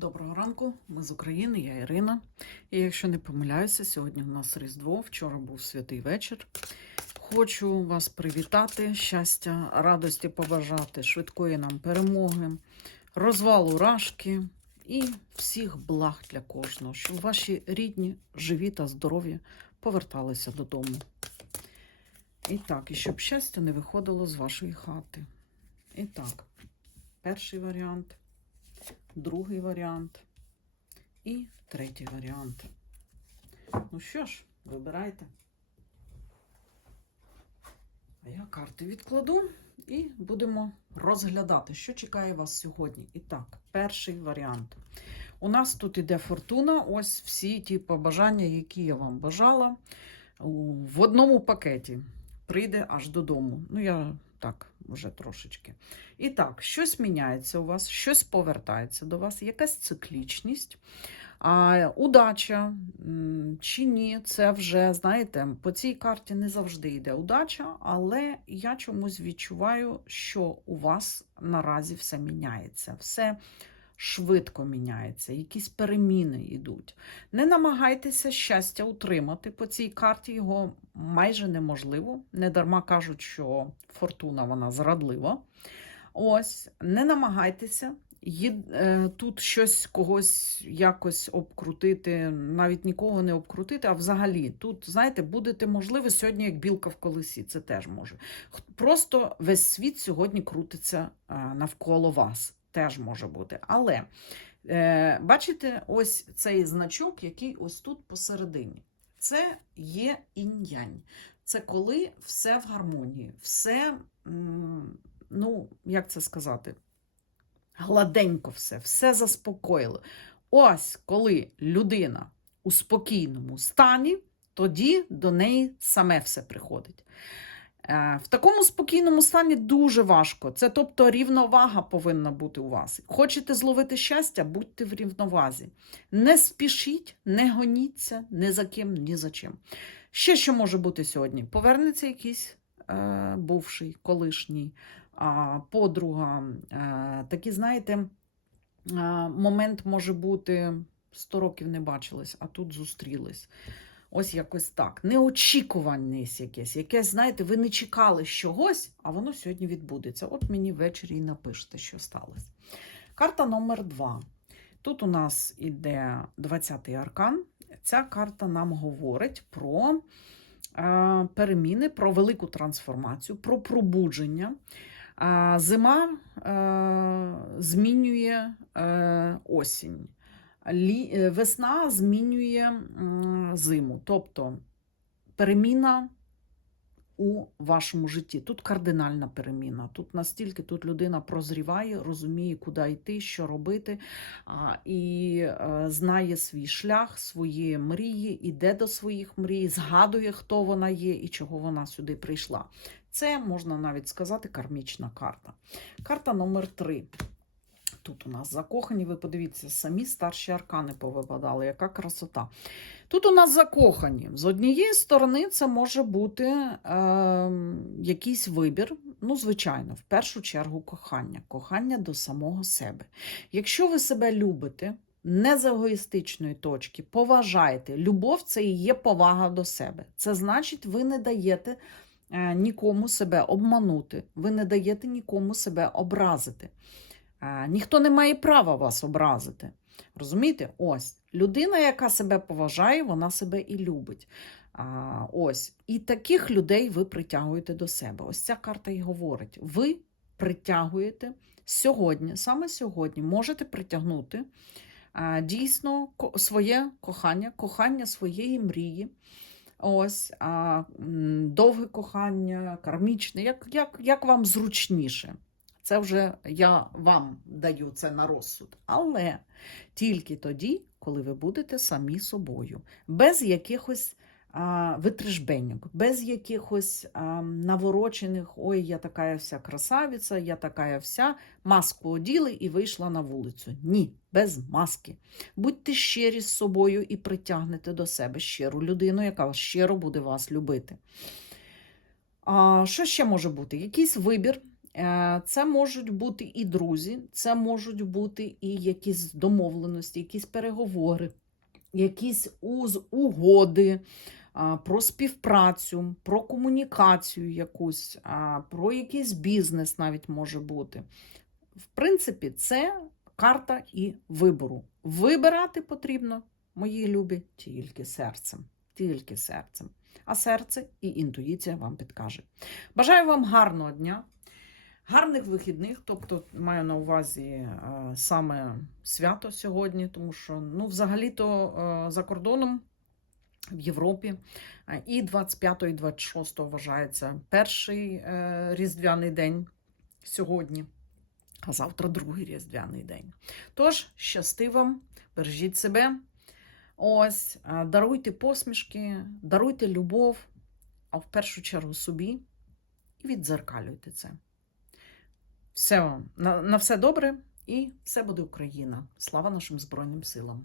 Доброго ранку, ми з України, я Ірина. І якщо не помиляюся, сьогодні у нас Різдво, вчора був святий вечір. Хочу вас привітати, щастя, радості побажати, швидкої нам перемоги, розвалу рашки і всіх благ для кожного, щоб ваші рідні, живі та здорові поверталися додому. І так, і щоб щастя не виходило з вашої хати. І так, перший варіант другий варіант і третій варіант. Ну що ж, вибирайте. А я карти відкладу і будемо розглядати, що чекає вас сьогодні. І так, перший варіант. У нас тут іде фортуна. Ось всі ті побажання, які я вам бажала. В одному пакеті прийде аж додому. Ну, я так, вже трошечки. І так, щось міняється у вас, щось повертається до вас, якась циклічність. А, удача чи ні, це вже, знаєте, по цій карті не завжди йде удача, але я чомусь відчуваю, що у вас наразі все міняється. Все швидко міняється, якісь переміни йдуть. Не намагайтеся щастя утримати. По цій карті його майже неможливо. Недарма кажуть, що фортуна вона зрадлива. Ось, не намагайтеся е, тут щось когось якось обкрутити, навіть нікого не обкрутити, а взагалі тут, знаєте, будете, можливо, сьогодні як білка в колесі, це теж може. Просто весь світ сьогодні крутиться е, навколо вас. Теж може бути. Але е, бачите, ось цей значок, який ось тут посередині. Це є інь-янь. Це коли все в гармонії, все, ну, як це сказати, гладенько все, все заспокоїло. Ось коли людина у спокійному стані, тоді до неї саме все приходить. Е, В такому спокійному стані дуже важко. Це тобто рівновага повинна бути у вас. Хочете зловити щастя, будьте в рівновазі. Не спішіть, не гоніться ні за ким, ні за чим. Ще що може бути сьогодні? Повернеться якийсь е, бувший, колишній, а, подруга. Е, такі, знаєте, е, момент може бути 100 років не бачились, а тут зустрілись. Ось якось так. Неочікуваність якесь. Якесь, знаєте, ви не чекали чогось, а воно сьогодні відбудеться. От мені ввечері і напишете, що сталося. Карта номер 2. Тут у нас іде 20-й аркан. Ця карта нам говорить про е, переміни, про велику трансформацію, про пробудження. А Зима е, змінює е, осінь. Е, весна змінює зиму. Тобто переміна у вашому житті. Тут кардинальна переміна. Тут настільки тут людина прозріває, розуміє, куди йти, що робити, і е, знає свій шлях, свої мрії, іде до своїх мрій, згадує, хто вона є і чого вона сюди прийшла. Це можна навіть сказати кармічна карта. Карта номер 3. Тут у нас закохані, ви подивіться, самі старші аркани повипадали, яка красота. Тут у нас закохані. З однієї сторони, це може бути е, якийсь вибір. Ну, звичайно, в першу чергу кохання. Кохання до самого себе. Якщо ви себе любите, не з егоїстичної точки, поважайте. Любов це і є повага до себе. Це значить, ви не даєте е, нікому себе обманути, ви не даєте нікому себе образити. Ніхто не має права вас образити. Розумієте? Ось людина, яка себе поважає, вона себе і любить. А, ось. І таких людей ви притягуєте до себе. Ось ця карта і говорить: ви притягуєте сьогодні, саме сьогодні, можете притягнути а, дійсно своє кохання, кохання своєї мрії. Ось, а, довге кохання, кармічне, як, як, як вам зручніше. Це вже я вам даю це на розсуд. Але тільки тоді, коли ви будете самі собою, без якихось а, витрижбеньок, без якихось а, наворочених, ой, я така вся красавиця, я така вся, маску оділи і вийшла на вулицю. Ні, без маски. Будьте щирі з собою і притягнете до себе щиру людину, яка щиро буде вас любити. А, що ще може бути? Якийсь вибір, Це можуть бути і друзі, це можуть бути і якісь домовленості, якісь переговори, якісь угоди про співпрацю, про комунікацію якусь, про якийсь бізнес навіть може бути. В принципі, це карта і вибору. Вибирати потрібно, мої любі, тільки серцем. Тільки серцем. А серце і інтуїція вам підкаже. Бажаю вам гарного дня, гарних вихідних, тобто маю на увазі е, саме свято сьогодні, тому що ну, взагалі-то е, за кордоном в Європі е, і 25 і 26 вважається перший різдвяний день сьогодні, а завтра другий різдвяний день. Тож, щасти вам, бережіть себе. Ось, даруйте посмішки, даруйте любов, а в першу чергу собі, і віддзеркалюйте це. Все на, на все добре і все буде Україна. Слава нашим Збройним силам!